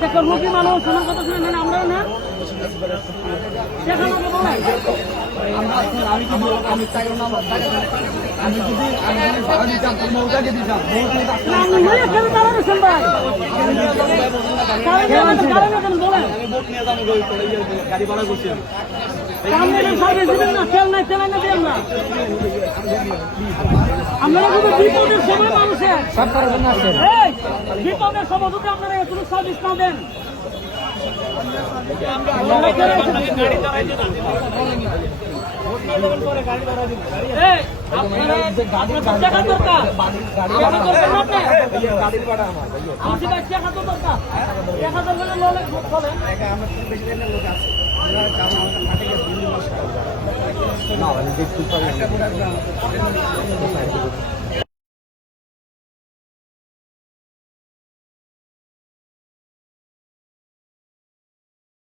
টাকা রুগী মানুষ শোনার কথা শুনে নেন আমরাও না আমি যদি ভাড়া দিতাম ওটাকে দিতাম গাড়ি ভাড়া করছি আপনারা বিপদের সময় মানুষের বিপদের সময় যদি আপনারা কোনো সার্ভিস না দেন না দেখতে পারি